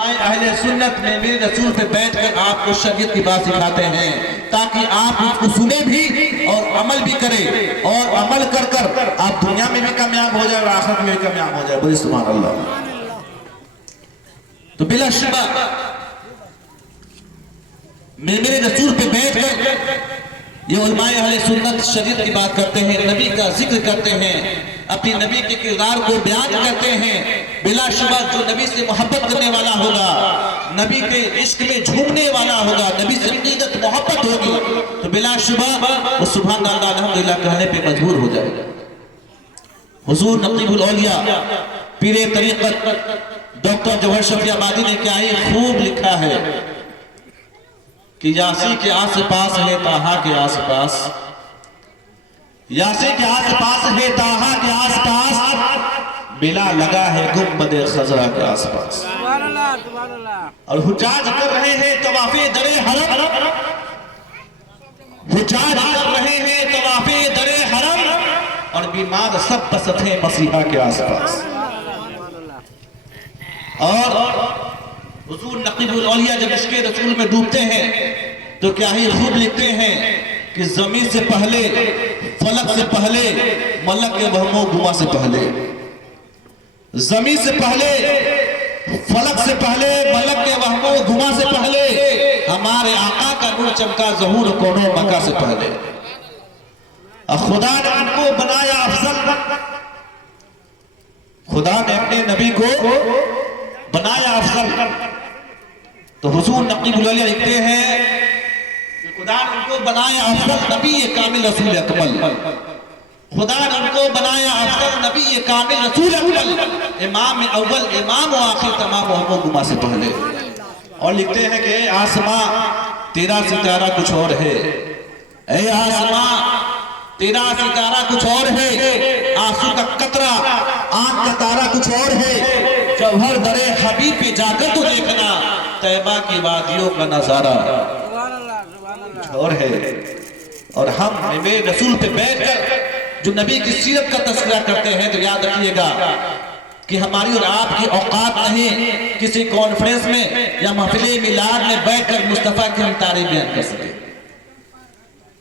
اہل سنت میں میرے رسول پہ بیٹھ کر آپ کو شریعت کی بات سکھاتے ہیں تاکہ آپ اس کو سنیں بھی اور عمل بھی کریں، اور عمل کر کر آپ دنیا میں بھی کامیاب ہو جائے اور آخرت میں بھی کامیاب ہو جائے۔ بولے سبحان اللہ۔ تو بلا شبہ میرے رسول پہ بیٹھ کر یہ علماء اہل سنت شریعت کی بات کرتے ہیں، نبی کا ذکر کرتے ہیں، اپنی نبی کے کردار کو بیان کرتے ہیں۔ بلا شبہ جو نبی سے محبت کرنے والا ہوگا، نبی کے عشق میں جھومنے والا ہوگا، نبی سے عقیدت محبت ہوگی، تو بلا شبہ وہ سبحان اللہ الحمدللہ کہنے پہ مجبور ہو جائے گا۔ حضور نقیب الاولیاء پیر طریقت ڈاکٹر جوہر شفیع آبادی نے کیا ہی خوب لکھا ہے کہ یاسی کے آس پاس ہے تاہا کے آس پاس، یاسی کے آس پاس ہے تاہا کے آس پاس، بلا لگا ہے گنبد خضرا کے آس پاس۔ اور حجاج کر رہے ہیں طواف در حرم، حجاج کر رہے ہیں طواف در حرم، اور بیمار سب بسط ہیں مسیحا کے آس پاس۔ اور حضور نقیب الاولیاء جب عشق رسول میں ڈوبتے ہیں تو کیا ہی خوب لکھتے ہیں کہ زمین سے پہلے، فلک سے پہلے، ملک وہم و گما سے پہلے، زمین سے پہلے، فلک سے پہلے، ملک وہم و گما سے پہلے، ہمارے آقا کا نور چمکا ظہور کون و مکہ سے پہلے۔ خدا نے ان کو بنایا افضل، خدا نے اپنے نبی کو بنایا افضل۔ تو حضور نقیب الاولیاء لکھتے ہیں کہ خدا نے ان کو بنایا افضل نبی کامل رسول اکمل، خدا نے ان کو بنایا افضل نبی کامل رسول اکمل، امام اول امام و آخر تمام وہم و گما سے پہلے۔ اور لکھتے ہیں کہ اے آسماں تیرا ستارہ کچھ اور ہے، اے آسماں تیرا ستارہ کچھ اور ہے، آنسو کا قطرہ آنکھ کا تارہ کچھ اور ہے، جوہر در حبیب پہ جا کر تو دیکھنا طیبہ کی وادیوں کا نظارہ کچھ اور ہے۔ اور ہم میرے رسول پہ بیٹھ کر جو نبی کی سیرت کا تذکرہ کرتے ہیں تو یاد رکھیے گا کہ ہماری اور آپ کی اوقات نہیں کسی کانفرنس میں یا محفل میلاد میں بیٹھ کر مصطفیٰ کی ہم تعریف بیان کر سکیں،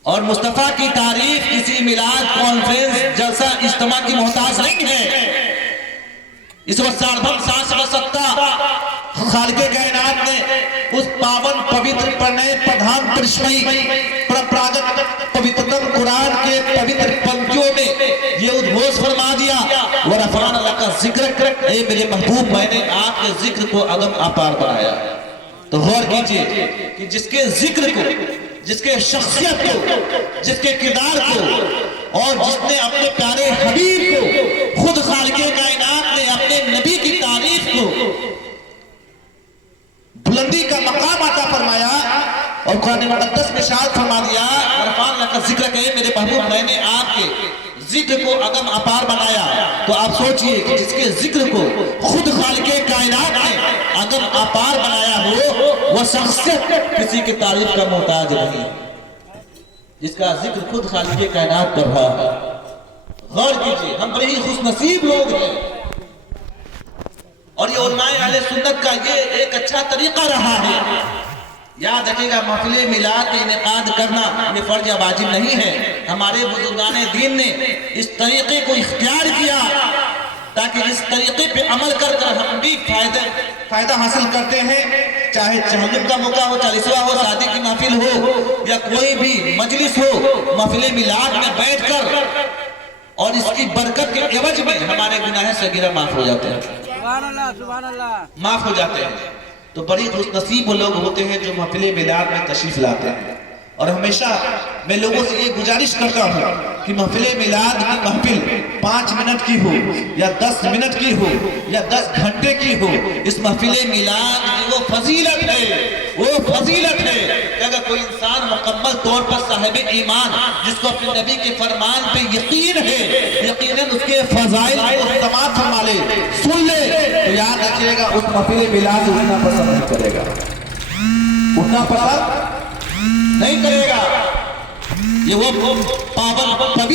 اور مصطفیٰ کی تعریف کسی میلاد کانفرنس جلسہ اجتماع کی محتاج نہیں ہے۔ اس وقت ساردھم سانس وسطا خالق کائنات نے اس پاون پوتر پرنئے پردھان پرشمئی پرپراگت پوترتم قرآن کے پوتر پنکتیوں میں یہ ادھوش فرما دیا، وَرَفَعْنَا لَكَ ذِكْرَكَ، اے میرے محبوب میں نے آپ کے ذکر کو اگم اپار بنایا۔ تو غور کیجئے کہ جس کے ذکر کو، جس کے شخصیت کو، جس کے کردار کو، اور جس نے اپنے پیارے حبیب کو، خود خالق کائنات نے اپنے نبی کی تعریف کو بلندی کا مقام عطا فرمایا اور قرآن مقدس میں ارشاد فرما دیا، عرفان لکا ذکر کہ میرے محبوب میں نے آپ کے ذکر کو اگم اپار بنایا۔ تو آپ سوچئے کہ جس کے ذکر کو خود خالق کائنات نے اگم اپار بنایا ہو، وہ شخصیت کسی کی تعریف کا محتاج نہیں، جس کا ذکر خود خالق کائنات کر رہا ہے۔ غور کیجئے، ہم بڑے ہی خوش نصیب لوگ ہیں، اور یہ علماء اہل سنت کا یہ ایک اچھا طریقہ رہا ہے۔ یاد رکھے گا محفل میلاد کا انعقاد کرنا یہ فرض یا واجب نہیں ہے، ہمارے بزرگان دین نے اس طریقے کو اختیار کیا تاکہ اس طریقے پہ عمل کر کر ہم بھی فائدہ حاصل کرتے ہیں، چاہے چہلم کا موقع ہو، چالیسواں ہو، شادی کی محفل ہو، یا کوئی بھی مجلس ہو، محفل میلاد میں بیٹھ کر اور اس کی برکت کے عوض میں ہمارے گناہ صغیرہ معاف ہو جاتے ہیں، سبحان اللہ معاف ہو جاتے ہیں۔ تو بڑی خوش نصیب وہ لوگ ہوتے ہیں جو محفل میلاد میں تشریف لاتے ہیں۔ اور ہمیشہ میں لوگوں سے یہ گزارش کرتا ہوں کہ محفل میلاد کی محفل 5 منٹ کی ہو یا 10 منٹ کی ہو یا 10 گھنٹے کی ہو، اس محفل میلاد کی وہ فضیلت ہے، وہ فضیلت ہے کہ اگر کوئی انسان مکمل طور پر صاحب ایمان جس کو اپنے نبی کے فرمان پہ یقین ہے، یقیناً اس کے فضائل کو استعمال فرما لے، سن لے، تو یاد رکھیے گا اس محفل میلاد اٹھنا پسند نہیں کرے گا، اٹھنا پسند نہیں کرے گا۔ یہ وہ پاون پوتر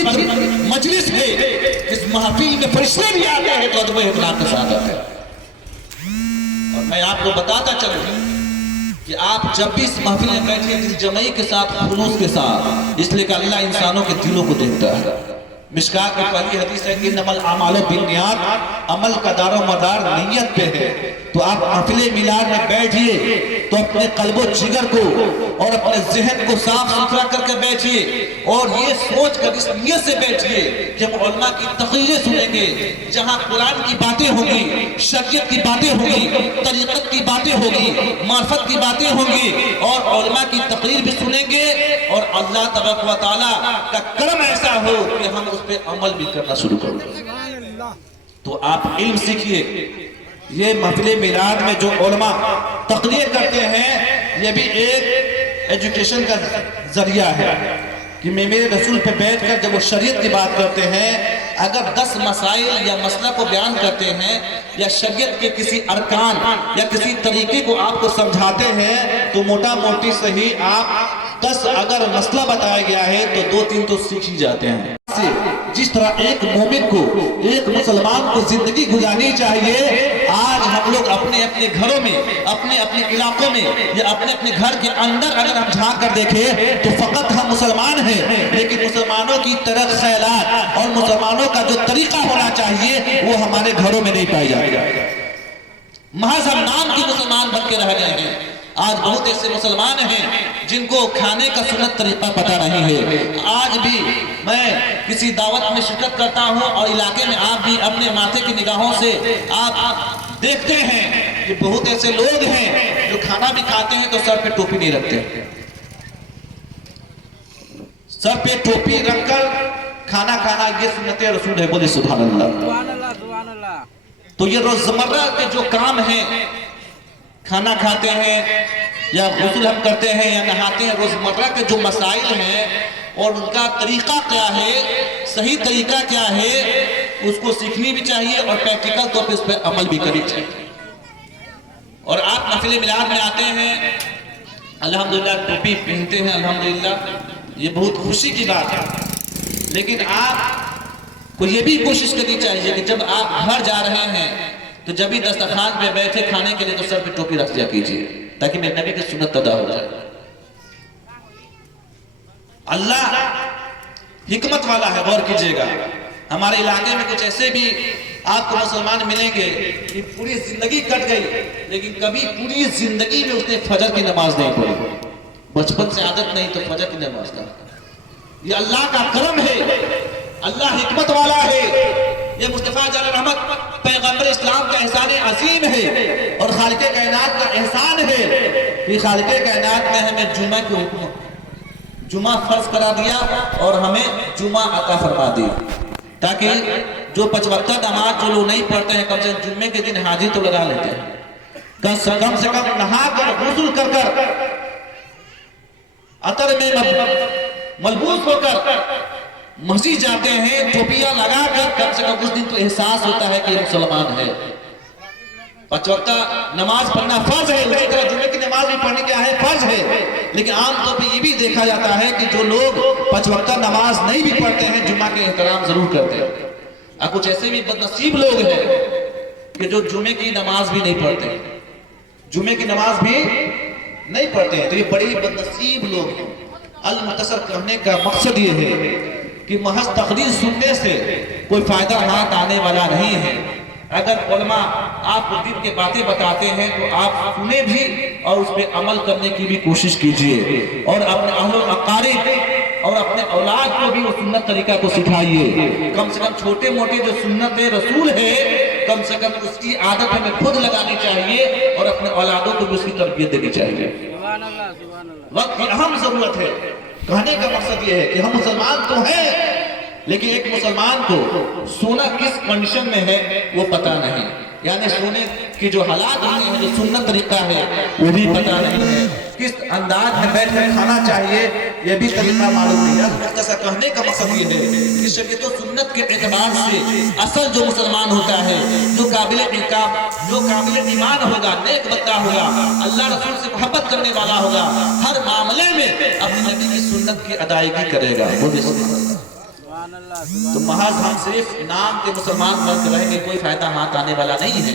مجلس ہے جس محفل میں فرشتے بھی آتے ہیں تو ادب و اخلاق کے ساتھ آتے ہیں۔ اور میں آپ کو بتاتا چلوں کہ آپ جب بھی اس محفل میں بیٹھے دل جمعی کے ساتھ، خلوص کے ساتھ، اس لیے کہ اللہ انسانوں کے دلوں کو دیکھتا ہے۔ مشکات کی پہلی حدیث ہے کہ انما الاعمال بالنیات، عمل کا دار و مدار نیت پہ ہے۔ تو آپ محفل میلاد میں بیٹھیے تو اپنے قلب و جگر کو اور اپنے ذہن کو صاف ستھرا کر کے بیٹھیے، اور یہ سوچ کر اس نیت سے بیٹھیے کہ ہم علماء کی تقریریں سنیں گے، جہاں قرآن کی باتیں ہوں گی، شریعت کی باتیں ہوں گی، طریقت کی باتیں ہوں گی، معرفت کی باتیں ہوں گی، اور علماء کی تقریر بھی سنیں گے، اور اللہ تبارک و تعالیٰ کا کرم ایسا ہو کہ ہم اس پہ عمل بھی کرنا شروع کر دیں۔ تو آپ علم سیکھیے۔ یہ محفل میلاد میں جو علماء تقریر کرتے ہیں، یہ بھی ایک ایجوکیشن کا ذریعہ ہے کہ میرے رسول پہ بیٹھ کر جب وہ شریعت کی بات کرتے ہیں، اگر 10 مسائل یا مسئلہ کو بیان کرتے ہیں یا شریعت کے کسی ارکان یا کسی طریقے کو آپ کو سمجھاتے ہیں، تو موٹا موٹی صحیح آپ 10 اگر مسئلہ بتایا گیا ہے تو 2-3 تو سیکھ ہی جاتے ہیں۔ جس طرح ایک مومن کو، ایک مسلمان کو زندگی گزارنی چاہیے، آج ہم لوگ اپنے اپنے گھروں میں، اپنے اپنے علاقوں میں یا اپنے اپنے گھر کے اندر اگر ہم جھانک کر دیکھیں تو فقط ہم مسلمان ہیں، لیکن مسلمانوں کی طرح خیالات اور مسلمانوں کا جو طریقہ ہونا چاہیے وہ ہمارے گھروں میں نہیں پائی جاتی۔ محض ہم نام کی مسلمان بن کے رہ گئے ہیں۔ آج بہت ایسے مسلمان ہیں جن کو کھانے کا سنت طریقہ پتہ نہیں ہے۔ آج بھی میں کسی دعوت میں شرکت کرتا ہوں اور علاقے میں آپ بھی اپنے ماتھے کی نگاہوں سے آپ دیکھتے ہیں کہ بہت ایسے لوگ ہیں جو کھانا بھی کھاتے ہیں تو سر پہ ٹوپی نہیں رکھتے۔ سر پہ ٹوپی رکھ کر کھانا کھانا یہ سنت رسول ہے، بولے سبحان اللہ۔ تو یہ روزمرہ کے جو کام ہیں، کھانا کھاتے ہیں یا غسل ہم کرتے ہیں یا نہاتے ہیں، روزمرہ کے جو مسائل ہیں اور ان کا طریقہ کیا ہے، صحیح طریقہ کیا ہے، اس کو سیکھنی بھی چاہیے اور پریکٹیکل طور پہ اس پر عمل بھی کرنی چاہیے۔ اور آپ محفل میلاد میں آتے ہیں، الحمدللہ ٹوپی پہنتے ہیں، الحمدللہ یہ بہت خوشی کی بات ہے، لیکن آپ کو یہ بھی کوشش کرنی چاہیے کہ جب آپ گھر جا رہے ہیں تو جب بھی دسترخوان پہ بیٹھے کھانے کے لیے تو سر پہ ٹوپی رکھ دیا کیجیے، تاکہ میرے نبی کی سنت ادا ہو جائے۔ اللہ حکمت والا ہے، غور کیجیے گا۔ ہمارے علاقے میں کچھ ایسے بھی آپ کو مسلمان ملیں گے کہ پوری زندگی کٹ گئی لیکن کبھی پوری زندگی میں اس نے فجر کی نماز نہیں پڑھی، بچپن سے عادت نہیں تو فجر کی نماز نہ۔ یہ اللہ کا کرم ہے، اللہ حکمت والا ہے، یہ مصطفیٰ جان رحمت پیغمبر اسلام کا احسان عظیم ہے، اور خالق کائنات کا احسان ہے کہ خالق کائنات نے ہمیں جمعہ فرض کرا دیا اور ہمیں جمعہ عطا فرما دی، تاکہ جو 5 وقتہ نماز جو لوگ نہیں پڑھتے ہیں کم سے کم جمعے کے دن حاضری تو لگا لیتے ہیں، کم سے کم نہا کر غسل کر کر عطر میں ملبوس ہو کر مسجد جاتے ہیں، ٹوپیاں لگا کر کم سے کم اس دن تو احساس ہوتا ہے کہ یہ مسلمان ہے۔ 5 وقتہ نماز پڑھنا فرض ہے، اسی طرح جمعے کی نماز بھی پڑھنے کیا ہے، فرض ہے، لیکن عام طور پہ یہ بھی دیکھا جاتا ہے کہ جو لوگ 5 وقتہ نماز نہیں بھی پڑھتے ہیں جمعہ کے احترام ضرور کرتے ہیں، اور کچھ ایسے بھی بدنصیب لوگ ہیں کہ جو جمعے کی نماز بھی نہیں پڑھتے، جمعے کی نماز بھی نہیں پڑھتے ہیں، تو یہ بڑے بدنصیب لوگ ہیں۔ المختصر کہنے کا مقصد یہ ہے کہ محض تقریر سننے سے کوئی فائدہ ہاتھ آنے والا نہیں ہے۔ اگر علماء آپ کو دین کے باتیں بتاتے ہیں تو آپ سنیں بھی اور اس پہ عمل کرنے کی بھی کوشش کیجئے، اور اپنے اہل و اقارب اور اپنے اولاد کو بھی وہ سنت طریقہ کو سکھائیے۔ کم سے کم چھوٹے موٹے جو سنت رسول ہے کم سے کم اس کی عادت ہمیں خود لگانی چاہیے اور اپنے اولادوں کو بھی اس کی تربیت دینی چاہیے۔ وقت کی اہم ضرورت ہے۔ کہنے کا مقصد یہ ہے کہ ہم مسلمان تو ہیں لیکن ایک مسلمان کو سونا کس کنڈیشن میں ہے وہ پتہ نہیں، یعنی سونے کی جو حالات ہوتے ہیں، جو سنت طریقہ ہے وہ بھی پتہ نہیں ہے، کس انداز میں بیٹھ کر کھانا چاہیے یہ بھی طریقہ معلوم نہیں ہے۔ جیسا کہنے کا مقصد یہ ہے کہ شریعت و سنت کے اعتبار سے اصل جو مسلمان ہوتا ہے، جو قابل انکار، جو قابل ایمان ہوگا، نیک بندہ ہوگا، اللہ رسول سے محبت کرنے والا ہوگا، ہر معاملے میں اپنے نبی کی سنت کی ادائیگی کرے گا۔ تو محض ہم صرف نام کے مسلمان بن کر رہیں گے کوئی فائدہ ہاتھ آنے والا نہیں ہے۔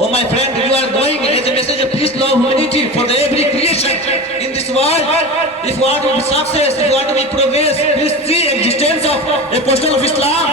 Oh my friend, you are going as a message of peace, love, humanity for the every creation in this world. If you want to be success, if you want to be progress, please see existence of a person of Islam.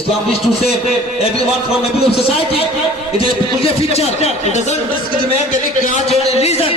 Islam wish to save everyone from abuse of society. It is a peculiar feature. It doesn't discriminate any caste or religion.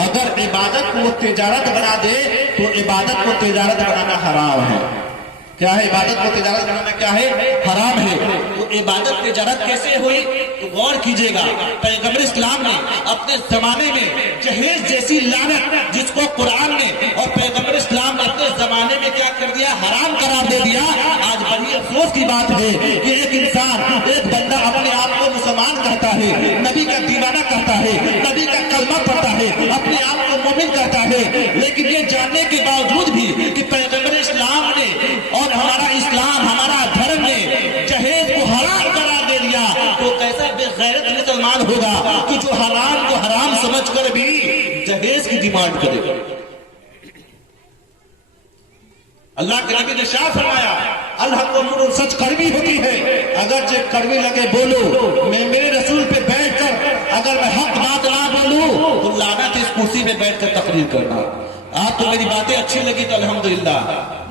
اگر عبادت کو تجارت بنا دے تو عبادت کو تجارت بنانا حرام ہے. کیا ہے عبادت کو تجارت بنانا؟ کیا ہے؟ حرام ہے. تو عبادت تجارت کیسے ہوئی؟ تو غور کیجئے گا. پیغمبر اسلام نے اپنے زمانے میں جہیز جیسی لعنت جس کو قرآن نے اور پیغمبر اسلام نے اپنے زمانے میں کیا کر دیا؟ حرام قرار دے دیا. آج بڑی افسوس کی بات ہے کہ ایک انسان، ایک بندہ اپنے آپ کو مسلمان کہتا ہے، نبی کا دیوانہ کہتا ہے، نبی کا کلمہ پڑھتا ہے، اپنے آپ کو مومن کہتا ہے، لیکن یہ جاننے کے باوجود بھی کہ پیغمبر اسلام نے اور ہمارا اسلام، ہمارا دھرم نے جہیز کو حرام قرار دے دیا، تو کیسا بے غیرت مسلمان ہوگا کہ جو حرام کو حرام سمجھ کر بھی جہیز کی ڈیمانڈ کرے. اللہ کے نبی نے ارشاد فرمایا الحق و سچ کڑوی ہوتی ہے، اگرچہ کڑوی لگے بولو. میں میرے رسول پہ بیٹھ کر اگر میں حق بات نہ بولوں تو لعنت اس کرسی پہ بیٹھ کر تقریر کرنا. آپ کو میری باتیں اچھی لگی تو الحمدللہ،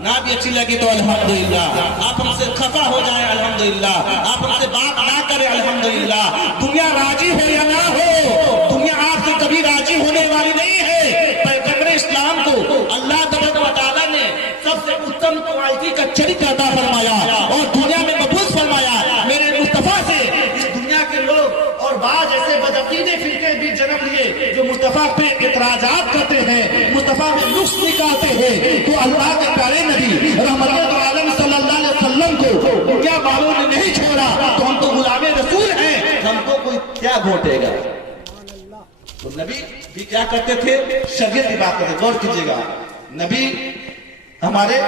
نہ بھی اچھی لگی تو الحمدللہ. آپ ہم سے خفا ہو جائیں الحمدللہ، آپ ہم سے بات نہ کریں الحمدللہ. دنیا راضی ہے یا نہ ہو، دنیا آپ سے کبھی راضی ہونے والی نہیں ہے. پیغمبر اسلام کو اللہ تبارک و تعالیٰ نے سب سے اتم کوالٹی کا چرچ عطا فرمایا اور دنیا میں مبعوث فرمایا. میرے مصطفیٰ سے اس دنیا کے لوگ اور بعض ایسے بدعقیدے فرقے بھی جنم لیے جو مصطفیٰ پہ اعتراضات کرتے ہیں، مصطفیٰ میں نقص نکالتے ہیں. تو اللہ کے پیارے نبی رحمت عالم صلی اللہ علیہ وسلم کو دنیا والوں نے نہیں چھوڑا تو ہم تو غلام رسول ہیں، ہم کو کوئی کیا گھونٹے گا. تو نبی بھی کیا کرتے تھے؟ شریعت کی بات کرتے. غور کیجیے گا، نبی ہمارے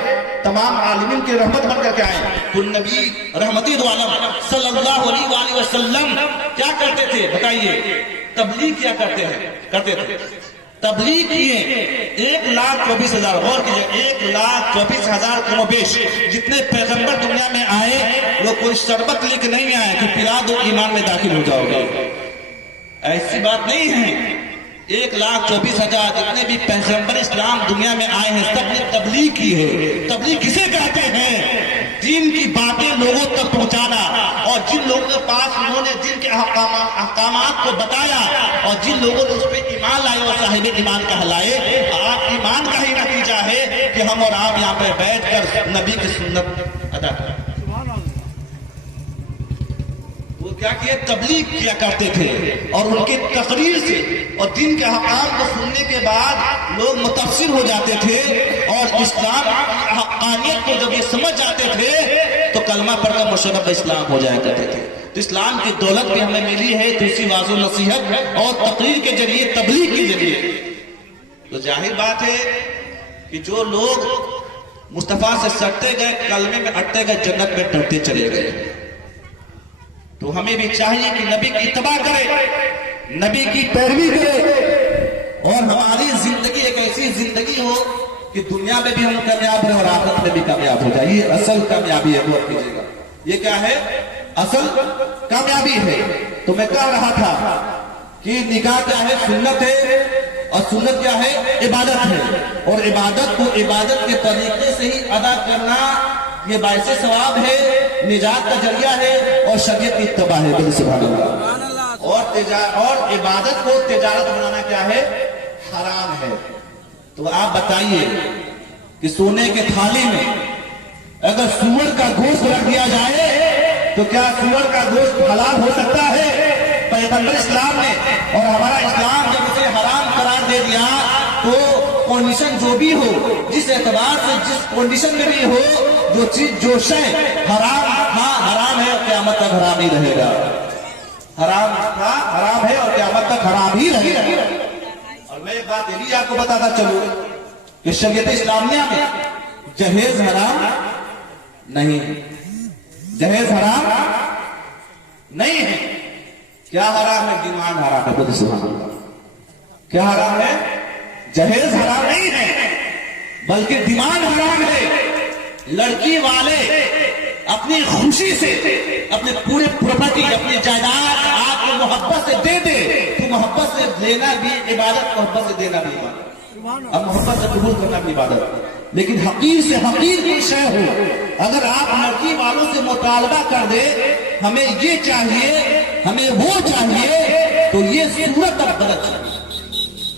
تمام عالمین کے رحمت بن کر کے آئے. تو نبی رحمتی دو عالم صلی اللہ علیہ وآلہ وسلم کیا کرتے تھے بتائیے؟ تبلیغ کیا کرتے تھے. تبلیغ کیے 1,24,000. غور کیجئے 1,24,000 کم و بیش جتنے پیغمبر دنیا میں آئے وہ کوئی شربت لے کے نہیں آئے کہ پلا دو ایمان میں داخل ہو جاؤ گے. ایسی بات نہیں ہے. 1,24,000 جتنے بھی پیغمبر اسلام دنیا میں آئے ہیں سب نے تبلیغ کی ہے. تبلیغ کسے کہتے ہیں؟ دین کی باتیں لوگوں تک پہنچانا، اور جن لوگوں کے پاس انہوں نے دین کے احکامات کو بتایا اور جن لوگوں نے اس پہ ایمان لائے اور صاحب ایمان کہلائے. آپ ایمان کا ہی نتیجہ ہے کہ ہم اور آپ یہاں پہ بیٹھ کر نبی کی سنت ادا کریں. وہ کیا کیے؟ تبلیغ کیا کرتے تھے اور ان کی تقریر سے اور دین کے احکام کو سننے کے بعد لوگ متاثر ہو جاتے تھے اور اسلام کی حقانیت کو جب یہ سمجھ جاتے تھے تو کلمہ پڑھ کر مشرف اسلام ہو جایا کرتے تھے. تو اسلام کی دولت بھی ہمیں ملی ہے تو اسی واضح نصیحت اور تقریر کے ذریعے، تبلیغ کے ذریعے. تو ظاہر بات ہے کہ جو لوگ مصطفیٰ سے سٹتے گئے، کلمے میں اٹتے گئے، جنت میں ڈرتے چلے گئے. تو ہمیں بھی چاہیے کہ نبی کی اتباع کرے، نبی کی پیروی کرے اور ہماری زندگی ایک ایسی زندگی ہو کہ دنیا میں بھی ہم کامیاب رہے اور آخرت میں بھی کامیاب ہو جائے. یہ اصل کامیابی ہے. غور کیجیے گا، یہ کیا ہے؟ اصل کامیابی ہے. تو میں کہہ رہا تھا کہ نکاح کیا ہے؟ سنت ہے، اور سنت کیا ہے؟ عبادت ہے. اور عبادت کو عبادت کے طریقے سے ہی ادا کرنا یہ باعث ثواب ہے، نجات کا ذریعہ ہے اور شریعت کی اتباع ہے. بل سبحان اللہ. اور عبادت کو تجارت بنانا کیا ہے؟ حرام ہے. تو آپ بتائیے کہ سونے کے تھالی میں اگر سور کا گوشت رکھ دیا جائے تو کیا سور کا گوشت حلال ہو سکتا ہے؟ پیغمبر اسلام نے اور ہمارا اسلام جب اسے حرام قرار دے دیا تو کنڈیشن جو بھی ہو، جس اعتبار سے جس کنڈیشن میں بھی ہو، جو چیز جو شے حرام تھا حرام ہے اور قیامت تک حرام ہی رہے گا. حرام تھا حرام ہے اور قیامت تک حرام ہی رہے گا. اور میں ایک بات یہ بھی آپ کو بتاتا چلوں کہ شریعت اسلامیہ میں جہیز حرام نہیں ہے. جہیز حرام نہیں ہے. کیا حرام ہے؟ ڈیمانڈ حرام ہے. سبحان اللہ. کیا حرام ہے؟ جہیز حرام نہیں ہے بلکہ ڈیمانڈ حرام ہے. لڑکی والے اپنی خوشی سے اپنے پورے پراپرٹی، اپنی جائیداد آپ کو محبت سے دے دے تو محبت سے لینا بھی عبادت، محبت سے دینا بھی عبادت، اب محبت سے قبول کرنا بھی عبادت. لیکن حقیر سے حقیر کی شے ہو، اگر آپ لڑکی والوں سے مطالبہ کر دے ہمیں یہ چاہیے، ہمیں وہ چاہیے، تو یہ صورت اب غلط ہے.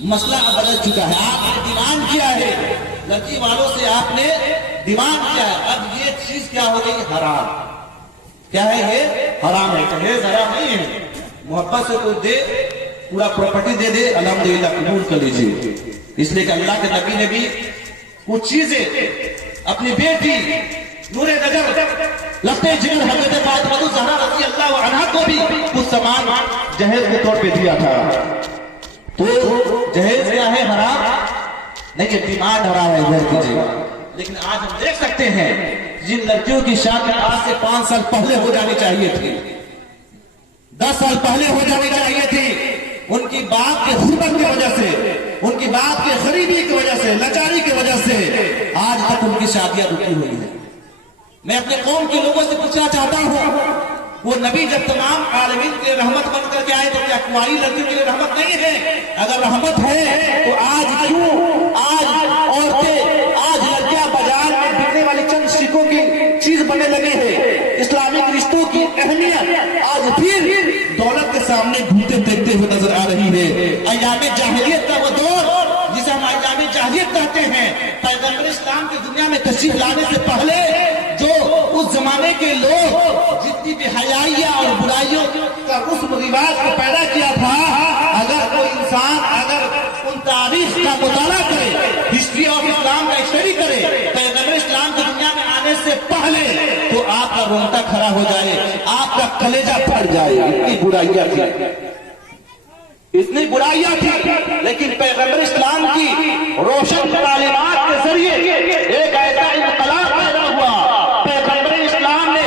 مسئلہ اب بدل چکا ہے. آپ نے ڈیمانڈ کیا ہے لڑکی والوں سے, آپ نے ڈیمانڈ کیا ہے, اب یہ چیز کیا ہو گئی؟ حرام. کیا ہے یہ؟ حرام ہے. جہیز حرام نہیں ہے. محبت سے کوئی دے, پورا پراپرٹی دے دے, الحمدللہ قبول کر لیجیے. اس لیے کہ اللہ کے نبی نے بھی کچھ چیزیں اپنی بیٹی نور نظر لفتے جگر حضرت فاطمہ الزہرا رضی اللہ عنہا کو بھی کچھ سامان جہیز کے طور پہ دیا تھا. تو جہیز کیا ہے؟ حرام نہیں ہے, ڈیمانڈ حرام ہے غیر کی جگہ. لیکن آج ہم دیکھ سکتے ہیں جن لڑکیوں کی شادی آج سے 5 سال پہلے ہو جانی چاہیے تھی, 10 سال پہلے ہو جانی چاہیے تھی, ان کی باپ کے غربت کی وجہ سے, ان کی باپ کے غریبی کی وجہ سے, لاچاری کی وجہ سے آج تک ان کی شادیاں رکی ہوئی ہیں. میں اپنے قوم کے لوگوں سے پوچھنا چاہتا ہوں, وہ نبی جب تمام عالمین کے رحمت بن کر کے آئے تو کیا کنواری لڑکیوں کے لیے رحمت نہیں ہے؟ اگر رحمت ہے تو آج کیوں آج عورتیں, آج لڑکیاں بازار میں بکنے والی چند سکوں کی چیز بننے لگے ہیں؟ اسلامک رشتوں کی اہمیت آج پھر دولت کے سامنے گھومتے دیکھتے ہوئے نظر آ رہی ہے. ایام جاہلیت کا وہ دور جسے ہم ایام جاہلیت کہتے ہیں, پیغمبر اسلام کی دنیا میں تشریف لانے سے پہلے جو اس زمانے کے لوگ جتنی بے حیائیاں اور برائیوں کا رسم رواج کو پیدا کیا تھا, اگر کوئی انسان اگر ان تاریخ کا مطالعہ کرے, ہسٹری آف اسلام کا اسٹڈی کرے پیغمبر اسلام کی دنیا میں آنے سے پہلے, تو آپ کا رونگٹا کھڑا ہو جائے, آپ کا کلیجہ پھٹ جائے. اتنی برائیاں تھی, اتنی برائیاں تھی, لیکن پیغمبر اسلام کی روشن تعلیمات کے ذریعے ایک ایسا انقلاب پیدا ہوا. پیغمبر اسلام نے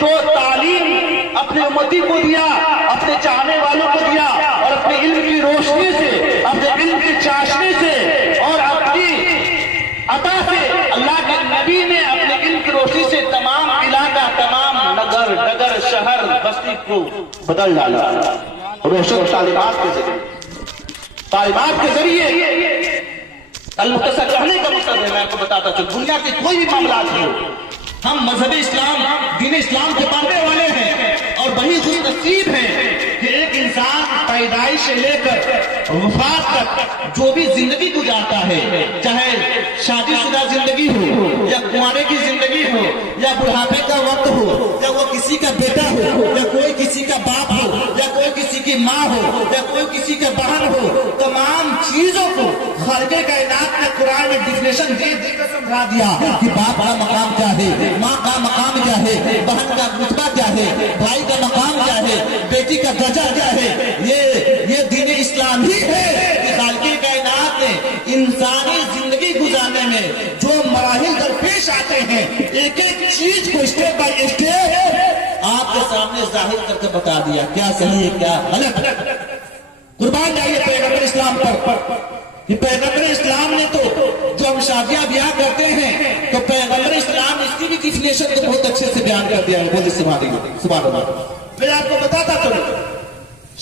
جو تعلیم اپنے امتی کو دیا, اپنے چاہنے والوں کو دیا, اور اپنے علم کی روشنی سے, اپنے علم کی چاشنی سے اور اپنی عطا سے اللہ کے نبی نے اپنے علم کی روشنی سے تمام علاقہ, تمام نگر نگر شہر بستی کو بدل ڈالا. روشن تعلیمات کے ذریعے, تعلیمات کے ذریعے. المختصر کہنے کا مقصد ہے, میں آپ کو بتاتا چلوں, دنیا کے کوئی بھی معاملات ہو, ہم مذہب اسلام, دین اسلام کے ماننے والے ہیں, اور بڑی خوش نصیب ہیں کہ ایک انسان پیدائش سے لے کر وفات تک جو بھی زندگی گزارتا ہے, چاہے شادی شدہ زندگی ہو یا کنوارے کی زندگی ہو یا بڑھاپے کا وقت ہو, یا وہ کسی کا بیٹا ہو یا کوئی کسی کا باپ ہو یا کوئی کسی کی ماں ہو یا کوئی کسی کا بہن ہو, تمام چیزوں کو خالق کائنات نے قرآن میں ڈیفینیشن دے کر سمجھا دیا کہ باپ کا مقام کیا ہے, ماں کا مقام کیا ہے, بہن کا رتبہ کیا ہے, بھائی کا مقام کیا ہے, بیٹی کا درجہ کیا ہے. یہ دین اسلام ہی ہے کہ خالق کائنات نے انسانی زندگی گزارنے میں جو مراحل درپیش آتے ہیں, ایک ایک چیز کو اسٹیپ بائی اسٹیپ آپ کے سامنے ظاہر کر کے بتا دیا, کیا صحیح ہے کیا غلط. قربان جائیے پیغمبر اسلام پر کہ پیغمبر اسلام نے تو جو ہم شادیاں بیاہ کرتے ہیں تو پیغمبر اسلام نے اس کی بھی ڈیفینیشن کو بہت اچھے سے بیان کر دیا. بولے سبحان اللہ. میں آپ کو بتاتا چلوں,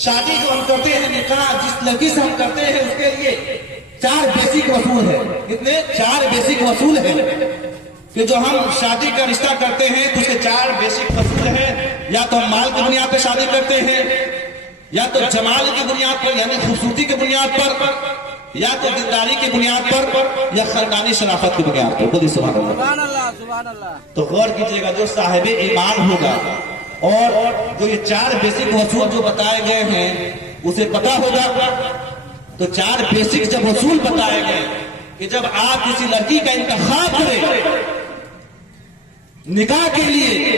شادی جو ہم کرتے ہیں, نکاح جس لڑکی سے ہم کرتے ہیں, اس کے لیے 4 بیسک اصول ہیں. کتنے؟ 4 بیسک اصول ہیں کہ جو ہم شادی کا رشتہ کرتے ہیں تو اس کے 4 بیسک اصول ہیں. یا تو ہم مال کی بنیاد پر شادی کرتے ہیں, یا تو جمال کی بنیاد پر یعنی خوبصورتی کی بنیاد پر, یا تو دینداری کی بنیاد پر, یا خاندانی شرافت کی بنیاد پر. بولیے سبحان اللہ. سبحان اللہ. تو غور کیجیے گا, جو صاحب ایمان ہوگا اور جو یہ 4 بیسک اصول جو بتائے گئے ہیں اسے پتا ہوگا. تو 4 بیسک جب اصول بتائے گئے کہ جب آپ کسی لڑکی کا انتخاب کریں نکاح کے لیے,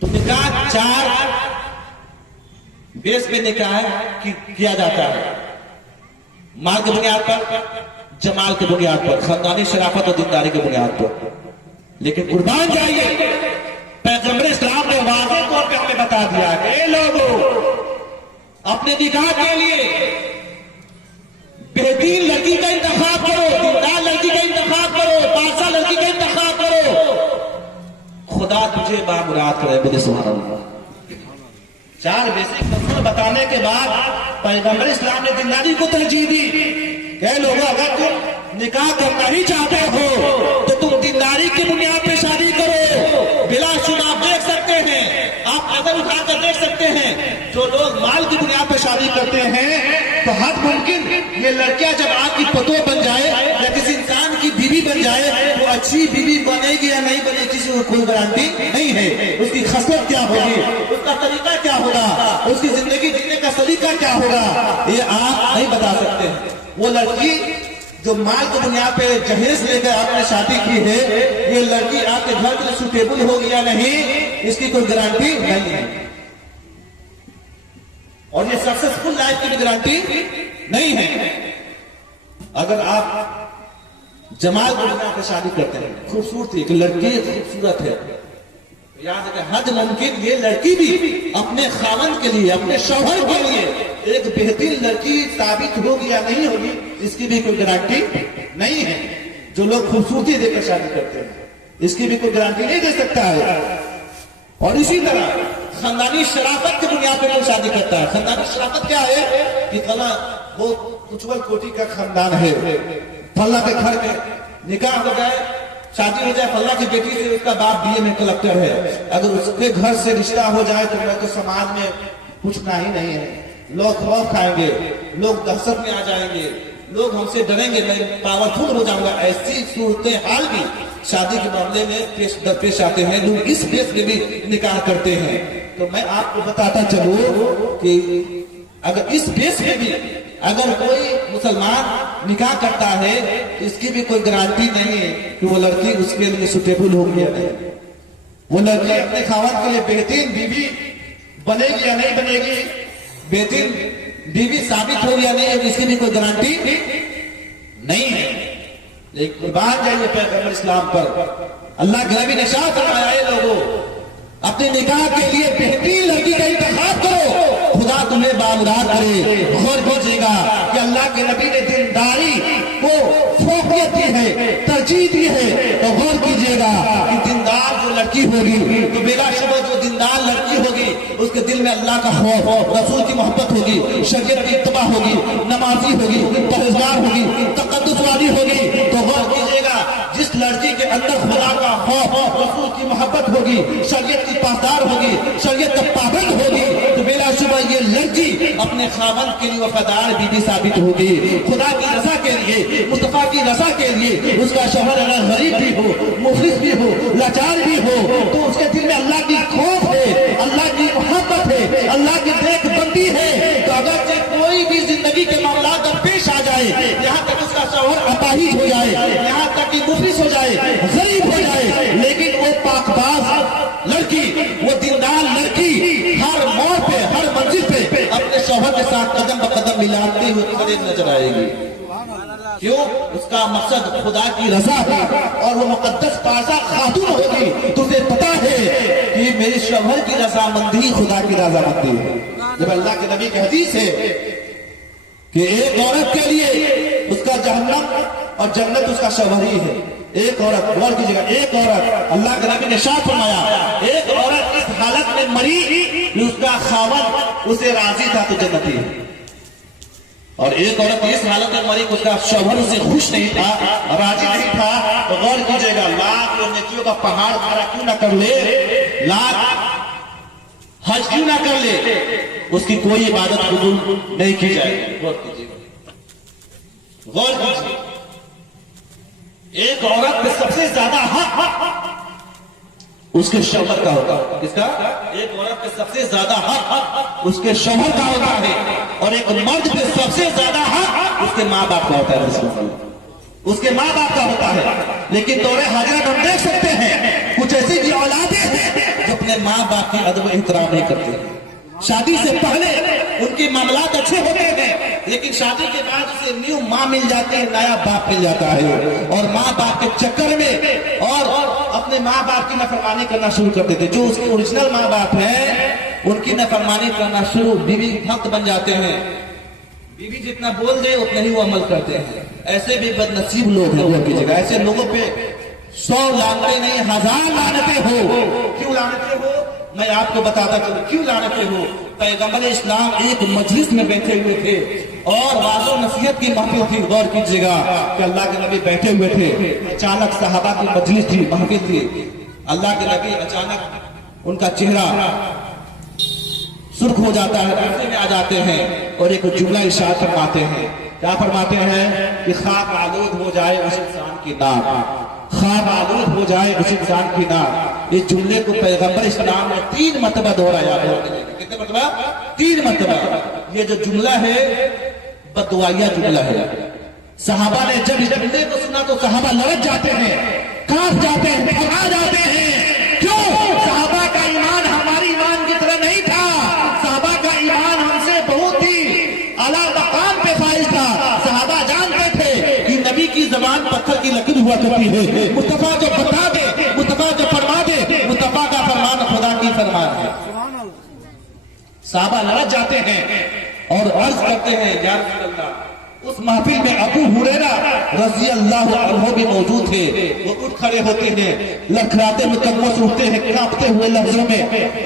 تو نکاح 4 بیس پہ نکاح کیا جاتا ہے. مال کی بنیاد پر, جمال کی بنیاد پر, خاندانی شرافت اور دینداری کی بنیاد پر. لیکن قربان جائیے پیغمبر اسلام نے واضح طور پہ ہمیں بتا دیا کہ اے لوگوں, اپنے نکاح کے لیے بہترین لڑکی کا انتخاب کرو, دیندار لڑکی کا انتخاب کرو, پارسا لڑکی کا انتخاب کرو, خدا تجھے بامراد کرے. بولے سبحان اللہ. 4 بیسک اصول بتانے کے بعد پیغمبر اسلام نے دینداری کو ترجیح دی کہ لوگوں, اگر تم نکاح کرنا ہی چاہتے ہو تو تم دینداری کی بنیاد پہ شادی کرو. بلا شبہ آپ دیکھ سکتے ہیں, آپ نظر اٹھا کر دیکھ سکتے ہیں, جو لوگ مال کی بنیاد پہ شادی کرتے ہیں تو حد ممکن یہ لڑکیاں جب آپ کی پتو بن جائے یا کسی انسان کی بیوی بن جائے تو اچھی بیوی بنے گی یا نہیں بنے گی کسی کو کوئی گارنٹی نہیں ہے. اس کی خصلت کیا ہوگی, اس کا طریقہ کیا ہوگا, اس کی زندگی جینے کا سلیقہ کیا ہوگا, یہ آپ نہیں بتا سکتے. وہ لڑکی جو مال کو بنیاد پہ جہیز لے کر آپ نے شادی کی ہے, یہ لڑکی آپ کے گھر کے لیے سوٹیبل ہوگی یا نہیں, اس کی کوئی گارنٹی نہیں ہے. اور یہ سکسیسفل لائف کی بھی گارنٹی نہیں ہے. اگر آپ جمال کو بنا کر شادی کرتے ہیں, خوبصورتی کہ لڑکی خوبصورت ہے, یاد رکھیں حد ممکن یہ لڑکی بھی اپنے خاوند کے لیے, اپنے شوہر کے لیے ایک بہترین لڑکی ثابت ہوگی یا نہیں ہوگی, اس کی بھی کوئی گارنٹی نہیں ہے. جو لوگ خوبصورتی دے کر شادی کرتے ہیں اس کی بھی کوئی گارنٹی نہیں دے سکتا ہے. اور اسی طرح خاندانی شرافت کی بنیاد پہ کوئی شادی کرتا ہے. خاندانی شرافت کیا ہے کہ فلاں وہ اچھول کوٹی کا خاندان ہے, فلاں کے گھر میں نکاح ہو جائے, شادی ہو جائے فلاں کی بیٹی سے, اس کا باپ BA میں کلکٹر ہے, اگر اس کے گھر سے رشتہ ہو جائے تو میں تو سماج میں پوچھنا ہی نہیں ہے. لوگ خوف کھائیں گے, لوگ دہشت میں آ جائیں گے, لوگ ہم سے ڈریں گے, میں پاورفل ہو جاؤں گا. ایسی صورتحال بھی شادی کے معاملے میں پیش آتے ہیں. لوگ اس بیس میں بھی نکاح کرتے ہیں. تو میں آپ کو بتاتا چلوں کہ اگر اس بیس میں بھی اگر کوئی مسلمان نکاح کرتا ہے تو اس کی بھی کوئی گارنٹی نہیں ہے کہ وہ لڑکی اس کے لیے سوٹیبل ہوگی یا نہیں. وہ لڑکی اپنے خاوند کے لیے بہترین بیوی بنے گی یا نہیں بنے گی, بہترین بیوی ثابت ہوگی یا نہیں, اس کی بھی کوئی گارنٹی نہیں ہے. لیکن قربان جائیے پیغمبر اسلام پر. اللہ کے نبی نے ارشاد فرمایا, اے لوگوں اپنے نکاح کے لیے بہترین لڑکی کا انتخاب کرو, خدا تمہیں بامراد کرے. غور کیجیے گا کہ اللہ کے نبی نے دینداری کو فوقیت دی ہے, ترجیح دی ہے. تو غور کیجیے گا کہ دیندار جو لڑکی ہوگی تو بلا شبہ جو دیندار لڑکی ہوگی اس کے دل میں اللہ کا خوف, رسول کی محبت ہوگی, شریعت کی اتباع ہوگی, نمازی ہوگی, پرہیزگار ہوگی, تقدس والی ہوگی. تو غور کیجیے گا جس لڑکی کے اندر خدا کا خوف, رسول کی محبت ہوگی, شریعت کی پاسدار ہوگی, شریعت کا پابند ہوگی, تو بلا شبہ یہ لڑکی اپنے خاوند کے لیے وفادار بیوی ثابت ہوگی. خدا کی رضا کے لیے, مصطفیٰ کی رضا کے لیے اس کا شوہر اگر غریب بھی ہو, مفلس بھی ہو, لاچار بھی ہو, تو اس کے دل میں اللہ کی خوف ہے, اللہ کی محبت ہے, اللہ کی دیکھ بندی ہے. تو اگر کوئی بھی زندگی کے معاملات پر پیش آ جائے, یہاں تک اس کا شوہر اپاہج ہو جائے, یہاں تک کہ مفلس ہو جائے, غریب ہو جائے, لیکن وہ پاک باز لڑکی, وہ دیندار لڑکی ہر موڑ پہ, ہر منزل پہ اپنے شوہر کے ساتھ قدم بقدم ملاتے ہوئے کھڑے نظر آئے گی. کیوں؟ اس کا مقصد خدا کی رضا ہے اور وہ مقدس پاکیزہ خاتون ہوگی. تجھے پتا ہے کہ میری شوہر کی رضامندی خدا کی رضامندی ہے. جب اللہ کے نبی کی حدیث ہے کہ ایک عورت کے لیے اس کا جہنم اور جنت اس کا شوہر ہی ہے. ایک عورت, غور کیجیے گا, ایک عورت, اللہ کے نبی نے ارشاد فرمایا ایک عورت اس حالت میں مری کہ اس کا خاوند اسے راضی تھا تو جنتی ہے, اور ایک عورت اس حالت میں مری کہ اس کا شوہر اسے خوش نہیں تھا, راضی نہیں تھا. تو غور کیجیے گا, لاکھ نیکیوں کا پہاڑ کھڑا کیوں نہ کر لے, لاکھ حج کیوں نہ کر لے, اس کی کوئی عبادت قبول نہیں کی جائے گی. غور کیجیے گا, غور کیجیے. ایک عورت پہ سب سے زیادہ حق اس کے شوہر کا ہوتا ہے. کس کا؟ ایک عورت پہ سب سے زیادہ حق اس کے شوہر کا ہوتا ہے, اور ایک مرد پہ سب سے زیادہ حق اس کے ماں باپ کا ہوتا ہے, اس کے ماں باپ کا ہوتا ہے. لیکن دور حاضرہ ہم دیکھ سکتے ہیں کچھ ایسی بھی اولادیں ہیں جو اپنے ماں باپ کی ادب و احترام نہیں کرتے. شادی سے پہلے ان کے معاملات اچھے ہوتے ہیں, لیکن شادی کے بعد اسے نیو ماں مل جاتے ہیں, نیا باپ مل جاتا ہے, اور ماں باپ کے چکر میں اور اپنے ماں باپ کی نافرمانی کرنا شروع کر دیتے. جو اس کے اوریجنل ماں باپ ہیں ان کی نافرمانی کرنا شروع, بیوی بھکت بن جاتے ہیں, بیوی جتنا بول دے اتنا ہی وہ عمل کرتے ہیں. ایسے بھی بد نصیب لوگ ہیں ان کی جگہ. ایسے لوگوں پہ 100 لعنتیں نہیں 1000 لعنتیں ہو. کیوں لعنتیں ہو؟ میں آپ کو بتاتا چلوں کیوں لعنتیں ہو. پیغمبر اسلام ایک مجلس میں بیٹھے ہوئے تھے اور واضح و نصیحت کی محفل تھی. غور کیجیے گا کہ اللہ کے نبی بیٹھے ہوئے تھے, اچانک صحابہ کی مجلس تھی, محفل تھی. اللہ کے نبی اچانک ان کا چہرہ سرخ ہو جاتا ہے, غصے میں آ جاتے ہیں. اور ایک جملہ ارشاد فرماتے ہیں. کیا فرماتے ہیں کہ خاک آلود ہو جائے اس انسان کی ناک، خاک آلود ہو جائے اس انسان کی ناک. اس جملے کو پیغمبر اسلام نے 3 مرتبہ دہرایا. کتنے مرتبہ؟ 3 مرتبہ. یہ جو جملہ ہے بددعائیہ جملہ ہے. صحابہ نے جب اس جملے کو سنا تو صحابہ لرز جاتے ہیں، کانپ جاتے ہیں، گھبرا جاتے ہیں. کیوں؟ صحابہ کا ایمان ہماری ایمان کی طرح نہیں تھا. صحابہ کا ایمان ہم سے بہت ہی اعلیٰ مقام پہ فائز تھا. صحابہ جانتے تھے کہ نبی کی زبان پتھر کی لکیر ہوا کرتی ہے. مصطفیٰ جو بتا دے، مصطفیٰ جو فرما دے، مصطفیٰ کا فرمان خدا کی فرمان ہے. صحابہ لرز جاتے ہیں اور عرض کرتے ہیں یا رسول اللہ. اس محفل میں ابو ہریرہ رضی اللہ عنہ بھی موجود تھے. وہ اٹھ کھڑے ہوتے ہیں، لکھراتے ہوئے قدموں سے اٹھتے ہیں، کانپتے ہوئے لفظوں میں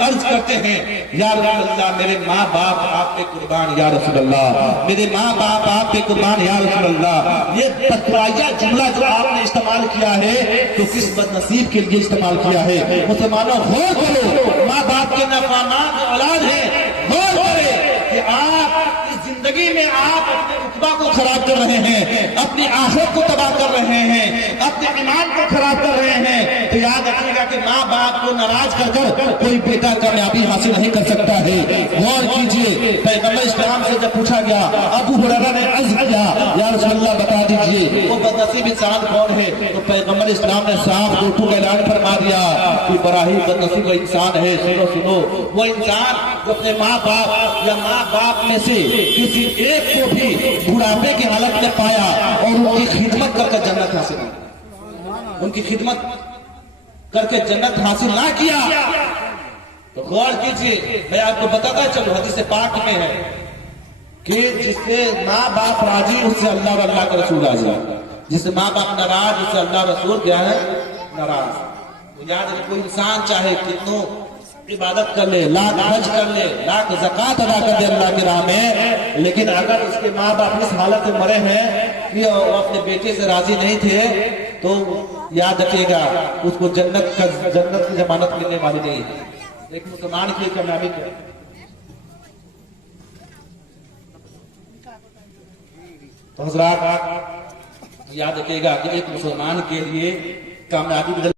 عرض کرتے ہیں یا رسول اللہ میرے ماں باپ آپ پہ قربان یا رسول اللہ، میرے ماں باپ آپ پہ قربان یا رسول اللہ. یہ بددعائیہ جملہ جو آپ نے استعمال کیا ہے تو کس بد نصیب کے لیے استعمال کیا ہے؟ مسلمانوں غور کرو، ماں باپ کے نافرمان اولاد ہیں. غور کرے کہ آپ اس زندگی میں آپ اپنے رتبہ کو خراب کر رہے ہیں، اپنی آخرت کو تباہ کر رہے ہیں، اپنے ایمان کو خراب کر رہے ہیں. تو یاد رکھیے گا کہ ماں باپ کو ناراض کر کر کوئی بیٹا کامیابی حاصل نہیں کر سکتا ہے. غور کیجئے، پیغمبر اسلام سے جب پوچھا گیا، ابو ہریرہ نے عرض کیا یا رسول اللہ بتا دیجئے وہ بد نصیب انسان کون ہے؟ تو پیغمبر اسلام نے صاف دوٹو کا اعلان فرما دیا کہ بڑا ہی بد نصیب انسان ہے. سنو سنو، وہ انسان جو اپنے ماں باپ یا ماں باپ میں سے کسی ایک کو بھی بڑھاپے کی حالت میں پایا اور ان کی خدمت کر کے جنت حاصل کی، ان کی خدمت کر کے جنت حاصل نہ کیا. تو غور کیجئے، میں آپ کو بتاتا چلو حدیث پاک میں ہے کہ جس سے ماں باپ راضی اس سے اللہ اور اللہ کا رسول راضی، جس سے ماں باپ ناراض اس سے اللہ رسول کیا ہے؟ ناراض. یاد رکھو، کوئی انسان چاہے کتنوں عبادت کر لے، لاکھ حج کر لے، لاکھ زکوٰۃ ادا کر دے اللہ کی راہ میں، لیکن اگر اس کے ماں باپ اس حالت میں مرے ہیں کہ وہ اپنے بیٹے سے راضی نہیں تھے تو یاد رکھیے گا اس کو جنت کی ضمانت ملنے والی نہیں ہے. ایک مسلمان کی کامیابی کیا؟ تو حضرات یاد رکھیے گا کہ ایک مسلمان کے لیے کامیابی